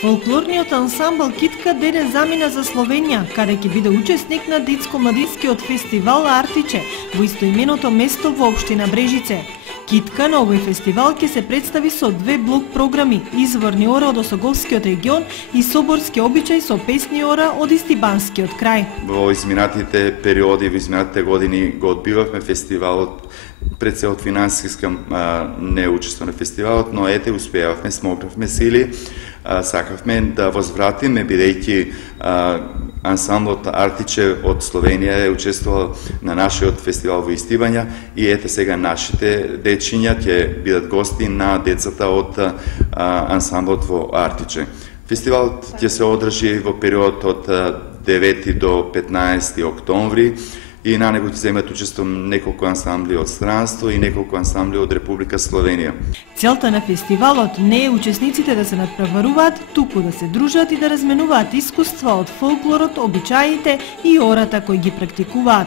Фолклорниот ансамбл Китка денес замина за Словенија, каде ќе биде учесник на детско-младинскиот фестивал Артиче во истоименото место во општина Брежице. Китка на овој фестивал ќе се представи со две блок програми: изворни ора од Осоговскиот регион и соборски обичај со песни ора од Истибанскиот крај. Во изминатите периоди, во изминатите години го одбивавме фестивалот, пред се од финансиска не учество на фестивалот, но ете успеавме, смогнавме сили, сакавме да возвратиме, бидејќи ансамблот Артиче од Словенија е учествувал на нашиот фестивал во Истибања и ете сега нашите дечиња ќе бидат гости на децата од ансамблот во Артиче. Фестивалот ќе се одржи во период од 9 до 15 октомври и на него ќе земат учество неколку ансамбли од странство и неколку ансамбли од Република Словенија. Целта на фестивалот не е учесниците да се надпреваруваат, туку да се дружат и да разменуваат искуства од фолклорот, обичаите и ората кои ги практикуваат.